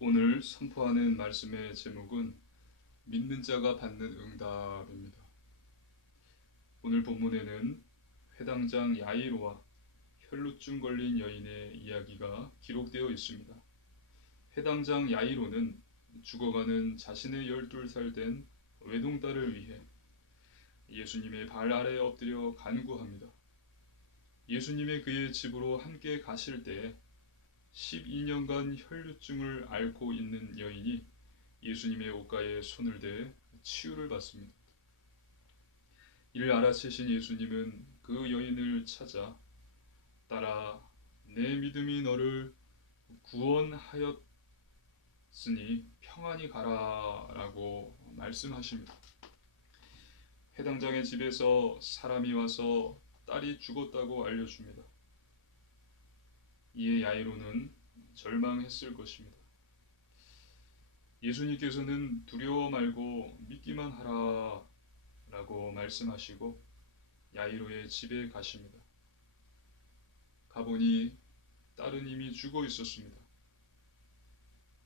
오늘 선포하는 말씀의 제목은 믿는 자가 받는 응답입니다. 오늘 본문에는 회당장 야이로와 혈루증 걸린 여인의 이야기가 기록되어 있습니다. 회당장 야이로는 죽어가는 자신의 12살 된 외동딸을 위해 예수님의 발 아래 엎드려 간구합니다. 예수님의 그의 집으로 함께 가실 때 12년간 혈루증을 앓고 있는 여인이 예수님의 옷가에 손을 대 치유를 받습니다. 이를 알아채신 예수님은 그 여인을 찾아 딸아, 내 믿음이 너를 구원하였으니 평안히 가라라고 말씀하십니다. 해당장의 집에서 사람이 와서 딸이 죽었다고 알려줍니다. 이에 야이로는 절망했을 것입니다. 예수님께서는 두려워 말고 믿기만 하라 라고 말씀하시고 야이로의 집에 가십니다. 가보니 딸은 이미 죽어 있었습니다.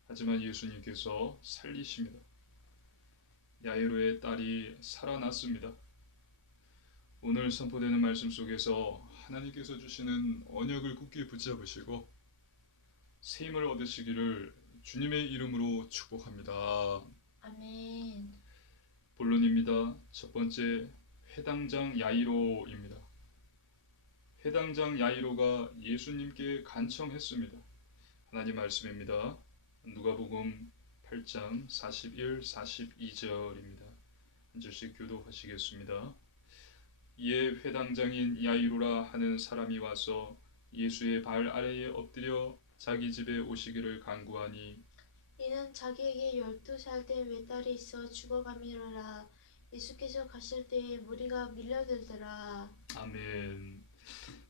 하지만 예수님께서 살리십니다. 야이로의 딸이 살아났습니다. 오늘 선포되는 말씀 속에서 하나님께서 주시는 언약을 굳게 붙잡으시고 새 힘을 얻으시기를 주님의 이름으로 축복합니다. 아멘. 본론입니다. 첫 번째, 회당장 야이로입니다. 회당장 야이로가 예수님께 간청했습니다. 하나님 말씀입니다. 누가복음 8장 41, 42절입니다. 한 절씩 교독하시겠습니다. 이에 회당장인 야이로라 하는 사람이 와서 예수의 발 아래에 엎드려 자기 집에 오시기를 간구하니 이는 자기에게 12살 된 외딸이 있어 죽어가미르라. 예수께서 가실 때에 무리가 밀려들더라. 아멘.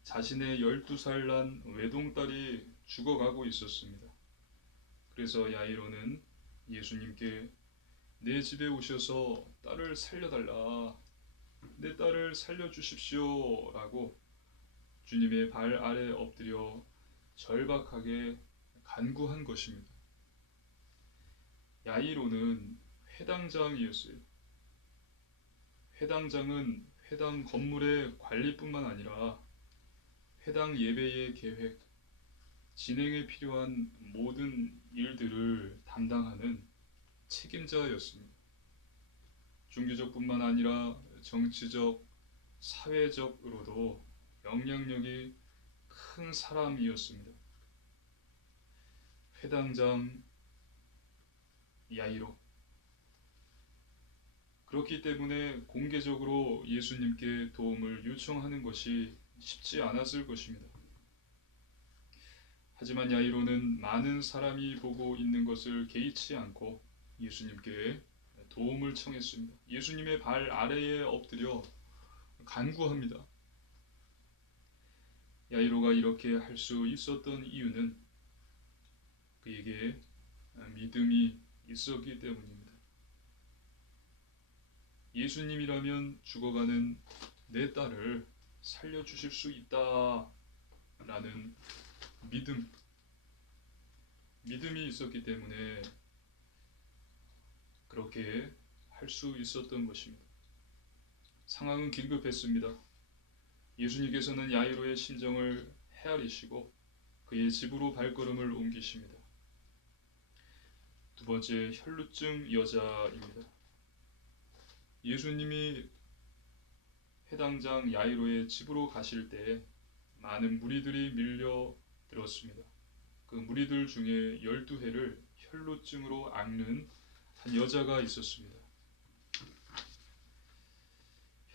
자신의 12살 난 외동딸이 죽어가고 있었습니다. 그래서 야이로는 예수님께 내 집에 오셔서 딸을 살려달라, 내 딸을 살려주십시오 라고 주님의 발 아래 엎드려 절박하게 간구한 것입니다. 야이로는 회당장이었어요. 회당장은 회당 건물의 관리뿐만 아니라 회당 예배의 계획, 진행에 필요한 모든 일들을 담당하는 책임자였습니다. 종교적뿐만 아니라 정치적, 사회적으로도 영향력이 큰 사람이었습니다. 회당장 야이로. 그렇기 때문에 공개적으로 예수님께 도움을 요청하는 것이 쉽지 않았을 것입니다. 하지만 야이로는 많은 사람이 보고 있는 것을 개의치 않고 예수님께 도움을 청했습니다. 예수님의 발 아래에 엎드려 간구합니다. 야이로가 이렇게 할 수 있었던 이유는 그에게 믿음이 있었기 때문입니다. 예수님이라면 죽어가는 내 딸을 살려주실 수 있다라는 믿음이 있었기 때문에 그렇게 할 수 있었던 것입니다. 상황은 긴급했습니다. 예수님께서는 야이로의 심정을 헤아리시고 그의 집으로 발걸음을 옮기십니다. 두 번째, 혈루증 여자입니다. 예수님이 회당장 야이로의 집으로 가실 때 많은 무리들이 밀려들었습니다. 그 무리들 중에 12해를 혈루증으로 앓는 한 여자가 있었습니다.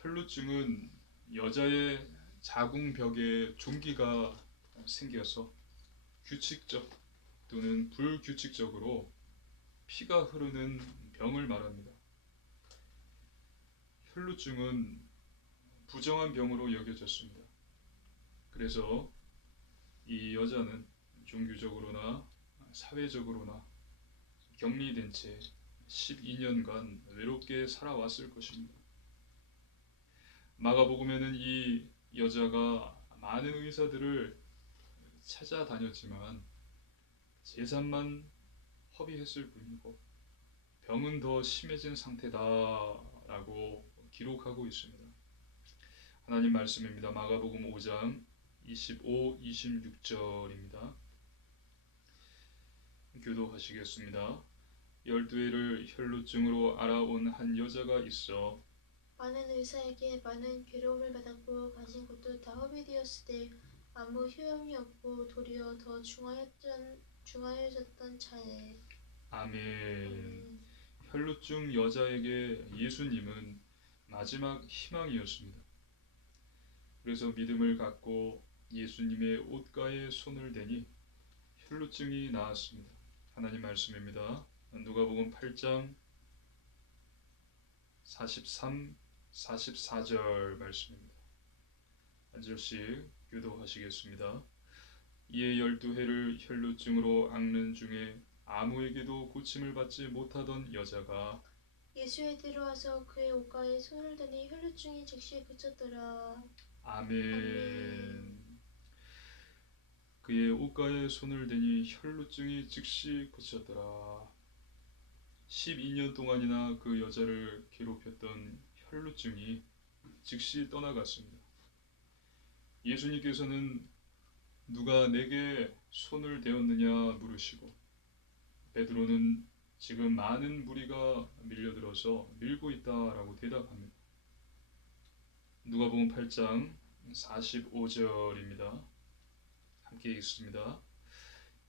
혈루증은 여자의 자궁벽에 종기가 생겨서 규칙적 또는 불규칙적으로 피가 흐르는 병을 말합니다. 혈루증은 부정한 병으로 여겨졌습니다. 그래서 이 여자는 종교적으로나 사회적으로나 격리된 채 12년간 외롭게 살아왔을 것입니다. 마가복음에는 이 여자가 많은 의사들을 찾아다녔지만 재산만 허비했을 뿐이고 병은 더 심해진 상태다라고 기록하고 있습니다. 하나님 말씀입니다. 마가복음 5장 25, 26절입니다. 교도하시겠습니다. 12해를 혈루증으로 알아온 한 여자가 있어 많은 의사에게 많은 괴로움을 받았고 가진 것도 다 허비되었으되 아무 효용이 없고 도리어 더 중하여졌던 차에. 아멘. 혈루증 여자에게 예수님은 마지막 희망이었습니다. 그래서 믿음을 갖고 예수님의 옷가에 손을 대니 혈루증이 나았습니다. 하나님 말씀입니다. 누가복음 8장 43, 44절 말씀입니다. 한 절씩 교도하시겠습니다. 이에 12해를 혈루증으로 앓는 중에 아무에게도 고침을 받지 못하던 여자가 예수에 들어와서 그의 옷가에 손을 대니 혈루증이 즉시 그쳤더라. 아멘. 그의 옷가에 손을 대니 혈루증이 즉시 그쳤더라. 12년 동안이나 그 여자를 괴롭혔던 혈루증이 즉시 떠나갔습니다. 예수님께서는 누가 내게 손을 대었느냐 물으시고 베드로는 지금 많은 무리가 밀려들어서 밀고 있다라고 대답합니다. 누가복음 8장 45절입니다. 함께 읽습니다.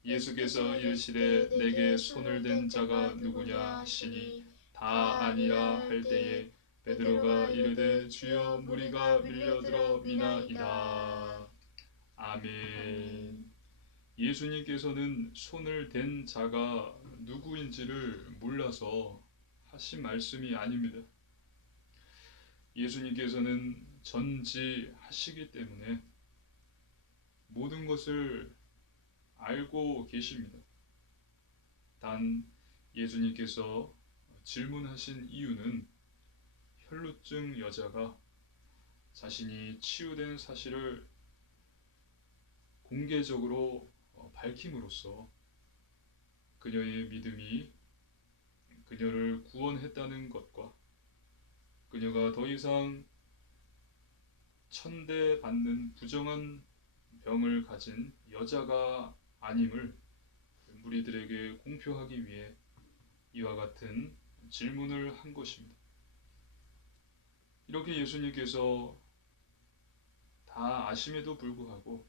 예수께서 이르시되 내게 손을 댄 자가 누구냐 하시니 다 아니라 할 때에 베드로가 이르되 주여 무리가 밀려들어 미나이다. 아멘. 예수님께서는 손을 댄 자가 누구인지를 몰라서 하신 말씀이 아닙니다. 예수님께서는 전지하시기 때문에 모든 것을 알고 계십니다. 단 예수님께서 질문하신 이유는 혈루증 여자가 자신이 치유된 사실을 공개적으로 밝힘으로써 그녀의 믿음이 그녀를 구원했다는 것과 그녀가 더 이상 천대받는 부정한 병을 가진 여자가 아님을 무리들에게 공표하기 위해 이와 같은 질문을 한 것입니다. 이렇게 예수님께서 다 아심에도 불구하고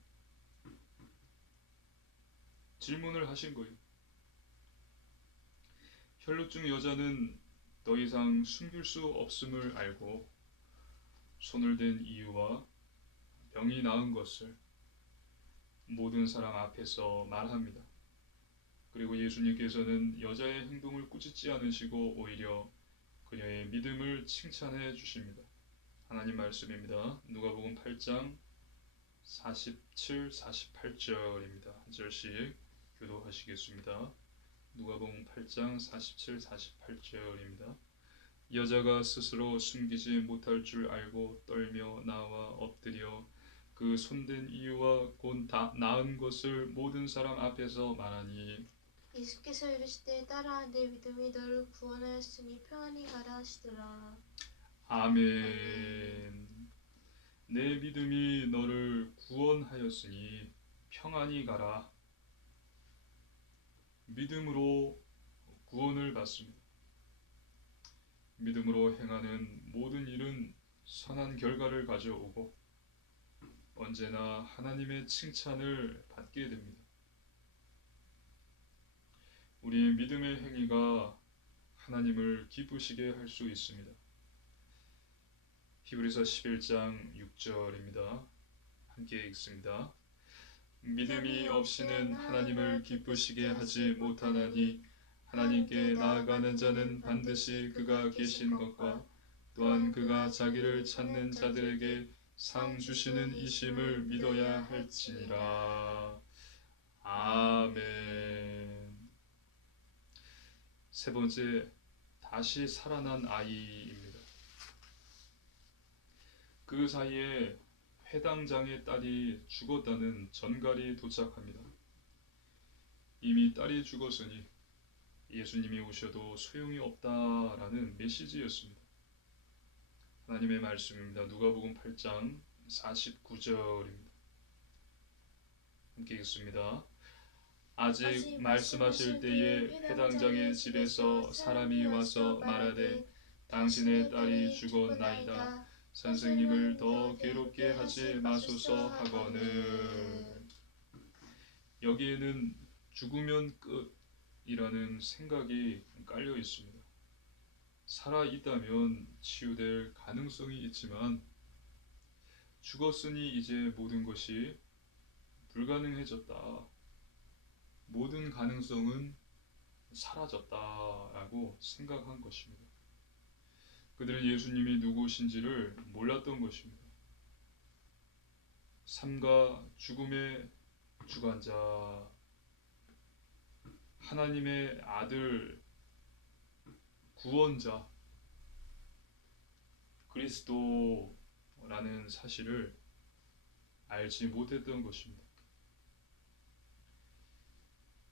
질문을 하신 거예요. 혈루증 여자는 더 이상 숨길 수 없음을 알고 손을 댄 이유와 병이 나은 것을 모든 사람 앞에서 말합니다. 그리고 예수님께서는 여자의 행동을 꾸짖지 않으시고 오히려 그녀의 믿음을 칭찬해 주십니다. 하나님 말씀입니다. 누가복음 8장 47, 48절입니다. 한 절씩 교도하시겠습니다. 누가복음 8장 47, 48절입니다. 여자가 스스로 숨기지 못할 줄 알고 떨며 나와 엎드려 그 손댄 이유와 곧 나은 것을 모든 사람 앞에서 말하니 예수께서 이르시되 딸아 내 믿음이 너를 구원하였으니 평안히 가라 하시더라. 아멘. 내 믿음이 너를 구원하였으니 평안히 가라. 믿음으로 구원을 받습니다. 믿음으로 행하는 모든 일은 선한 결과를 가져오고 언제나 하나님의 칭찬을 받게 됩니다. 우리의 믿음의 행위가 하나님을 기쁘시게 할 수 있습니다. 히브리서 11장 6절입니다. 함께 읽습니다. 믿음이 없이는 하나님을 기쁘시게 하지 못하나니 하나님께 나아가는 자는 반드시 그가 계신 것과 또한 그가 자기를 찾는 자들에게 상 주시는 이심을 믿어야 할지니라. 아멘. 세 번째, 다시 살아난 아이입니다. 그 사이에 회당장의 딸이 죽었다는 전갈이 도착합니다. 이미 딸이 죽었으니 예수님이 오셔도 소용이 없다라는 메시지였습니다. 하나님의 말씀입니다. 누가복음 8장 49절입니다. 함께 읽습니다. 아직 말씀하실 때에 회당장의 집에서 사람이 와서 말하되 당신의 딸이 죽었나이다. 선생님을 더 괴롭게 하지 마소서 하거늘. 여기에는 죽으면 끝이라는 생각이 깔려 있습니다. 살아 있다면 치유될 가능성이 있지만 죽었으니 이제 모든 것이 불가능해졌다. 모든 가능성은 사라졌다라고 생각한 것입니다. 그들은 예수님이 누구신지를 몰랐던 것입니다. 삶과 죽음의 주관자, 하나님의 아들, 구원자, 그리스도라는 사실을 알지 못했던 것입니다.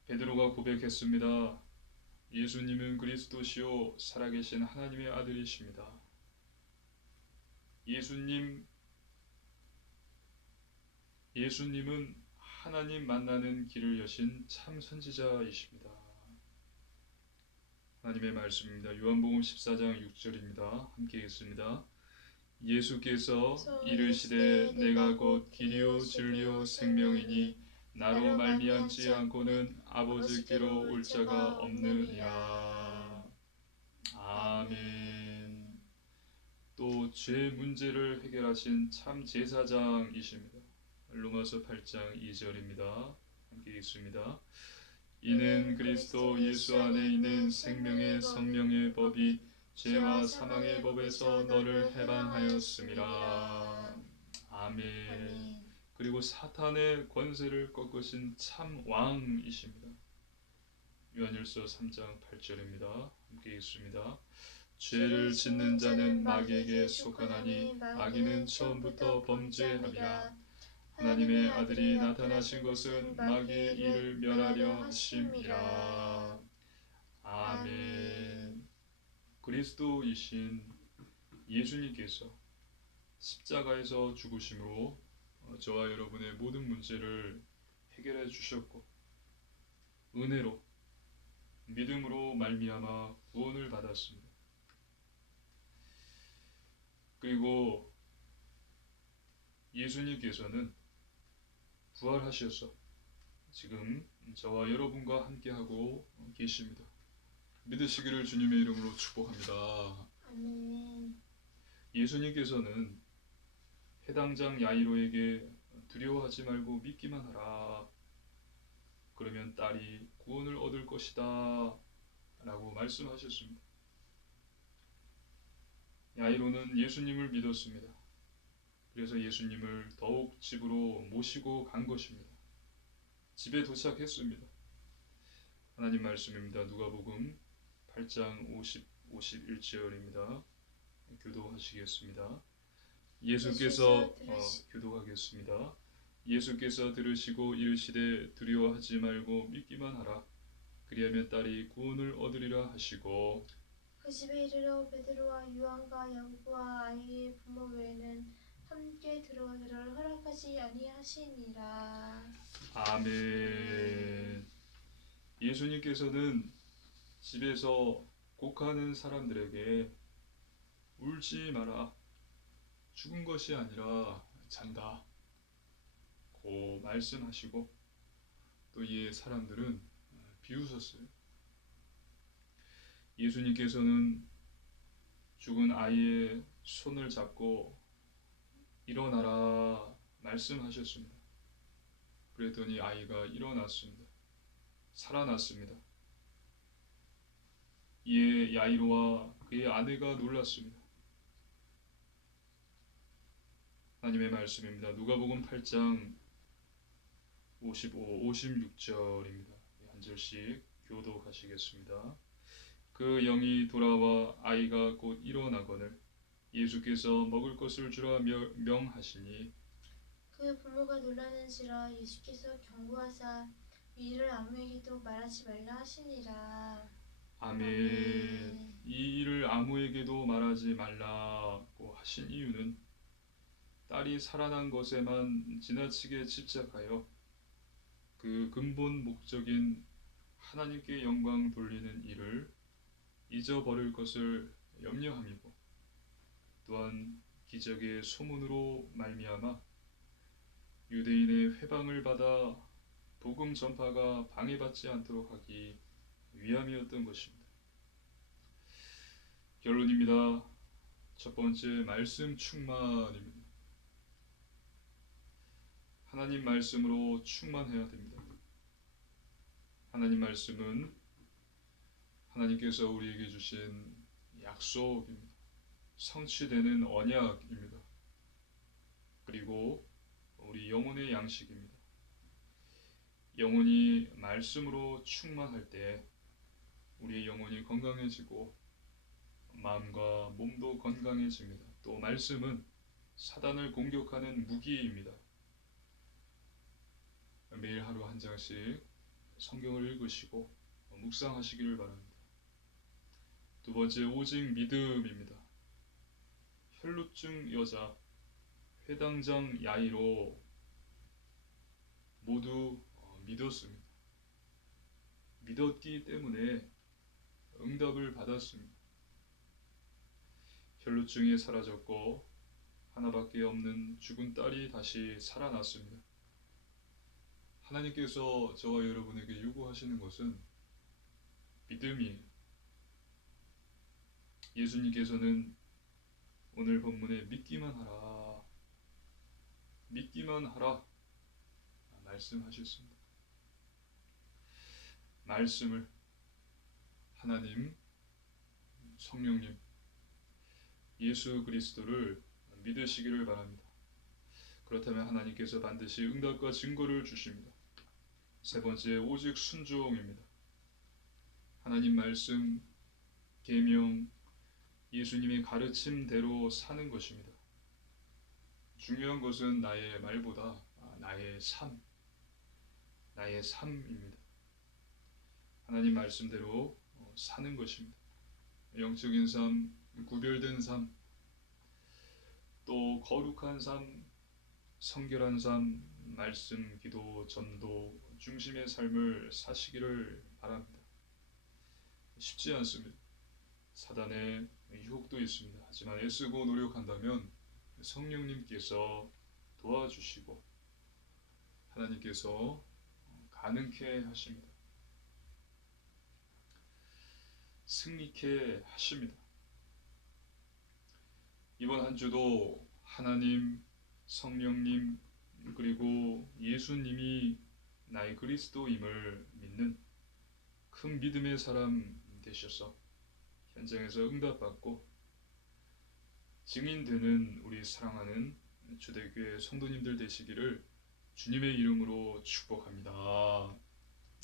베드로가 고백했습니다. 예수님은 그리스도시요 살아계신 하나님의 아들이십니다. 예수님은 하나님 만나는 길을 여신 참 선지자이십니다. 하나님의 말씀입니다. 요한복음 14장 6절입니다. 함께 읽습니다. 예수께서 이르시되 내가 곧 길이요 진리요 생명이니 나로 말미암지 않고는 아버지께로 올 자가 없느니라. 아멘. 또 죄 문제를 해결하신 참 제사장이십니다. 로마서 8장 2절입니다. 함께 읽습니다. 이는 그리스도 예수 안에 있는 생명의 성령의 법이 죄와 사망의 법에서 너를 해방하였음이라. 아멘. 그리고 사탄의 권세를 꺾으신 참 왕이십니다. 요한일서 3장 8절입니다. 함께 읽습니다. 죄를 짓는 자는 마귀에게 속하나니 마귀는 처음부터 범죄함이라. 하나님의 아들이 나타나신 것은 마귀의 일을 멸하려 하심이라. 아멘. 그리스도이신 예수님께서 십자가에서 죽으심으로 저와 여러분의 모든 문제를 해결해 주셨고 은혜로 믿음으로 말미암아 구원을 받았습니다. 그리고 예수님께서는 부활하셔서 지금 저와 여러분과 함께하고 계십니다. 믿으시기를 주님의 이름으로 축복합니다. 아멘. 예수님께서는 해당장 야이로에게 두려워하지 말고 믿기만 하라. 그러면 딸이 구원을 얻을 것이다 라고 말씀하셨습니다. 야이로는 예수님을 믿었습니다. 그래서 예수님을 더욱 집으로 모시고 간 것입니다. 집에 도착했습니다. 하나님 말씀입니다. 누가복음 8장 51절입니다. 교도하시겠습니다. 예수께서 교도하겠습니다. 예수께서 들으시고 이르시되 두려워하지 말고 믿기만 하라. 그리하면 딸이 구원을 얻으리라 하시고 그 집에 이르러 베드로와 요한과 야고보와 아이의 부모 외에는 함께 들어가기를 허락하지 아니하시니라. 아멘. 예수님께서는 집에서 곡하는 사람들에게 울지 마라. 죽은 것이 아니라 잔다. 고 말씀하시고 또 이에 사람들은 비웃었어요. 예수님께서는 죽은 아이의 손을 잡고 일어나라 말씀하셨습니다. 그랬더니 아이가 일어났습니다. 살아났습니다. 이에 야이로와 그의 아내가 놀랐습니다. 하나님의 말씀입니다. 누가복음 8장 56절입니다. 한 절씩 교독하시겠습니다. 그 영이 돌아와 아이가 곧 일어나거늘 예수께서 먹을 것을 주라 명하시니 그 부모가 놀라는지라. 예수께서 경고하사 이 일을 아무에게도 말하지 말라 하시니라. 아멘. 이 일을 아무에게도 말하지 말라고 하신 이유는 딸이 살아난 것에만 지나치게 집착하여 그 근본 목적인 하나님께 영광 돌리는 일을 잊어버릴 것을 염려함이고, 또한 기적의 소문으로 말미암아 유대인의 회방을 받아 복음 전파가 방해받지 않도록 하기 위함이었던 것입니다. 결론입니다. 첫 번째, 말씀 충만입니다. 하나님 말씀으로 충만해야 됩니다. 하나님 말씀은 하나님께서 우리에게 주신 약속입니다. 성취되는 언약입니다. 그리고 우리 영혼의 양식입니다. 영혼이 말씀으로 충만할 때 우리의 영혼이 건강해지고 마음과 몸도 건강해집니다. 또 말씀은 사단을 공격하는 무기입니다. 매일 하루 한 장씩 성경을 읽으시고 묵상하시기를 바랍니다. 두 번째, 오직 믿음입니다. 혈루증 여자, 회당장 야이로 모두 믿었습니다. 믿었기 때문에 응답을 받았습니다. 혈루증이 사라졌고 하나밖에 없는 죽은 딸이 다시 살아났습니다. 하나님께서 저와 여러분에게 요구하시는 것은 믿음이에요. 예수님께서는 오늘 본문에 믿기만 하라, 믿기만 하라 말씀하셨습니다. 말씀을 하나님, 성령님, 예수 그리스도를 믿으시기를 바랍니다. 그렇다면 하나님께서 반드시 응답과 증거를 주십니다. 세 번째, 오직 순종입니다. 하나님 말씀, 계명, 예수님의 가르침대로 사는 것입니다. 중요한 것은 나의 말보다 나의 삶입니다. 하나님 말씀대로 사는 것입니다. 영적인 삶, 구별된 삶, 또 거룩한 삶, 성결한 삶, 말씀, 기도, 전도 중심의 삶을 사시기를 바랍니다. 쉽지 않습니다. 사단의 유혹도 있습니다. 하지만 애쓰고 노력한다면 성령님께서 도와주시고 하나님께서 가능케 하십니다. 승리케 하십니다. 이번 한 주도 하나님, 성령님, 그리고 예수님이 나의 그리스도임을 믿는 큰 믿음의 사람 되셔서 현장에서 응답받고 증인되는 우리 사랑하는 주대교회 성도님들 되시기를 주님의 이름으로 축복합니다.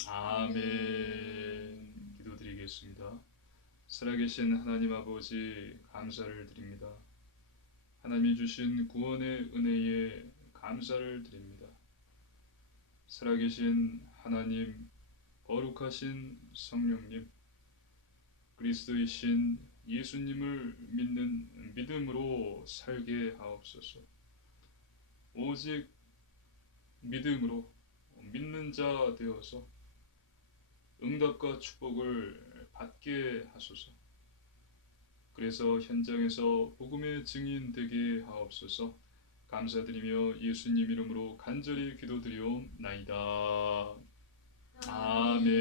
아멘. 기도드리겠습니다. 살아계신 하나님 아버지, 감사를 드립니다. 하나님이 주신 구원의 은혜에 감사를 드립니다. 살아계신 하나님, 거룩하신 성령님, 그리스도이신 예수님을 믿는 믿음으로 살게 하옵소서. 오직 믿음으로 믿는 자 되어서 응답과 축복을 받게 하소서. 그래서 현장에서 복음의 증인 되게 하옵소서. 감사드리며 예수님 이름으로 간절히 기도드리옵나이다. 아멘.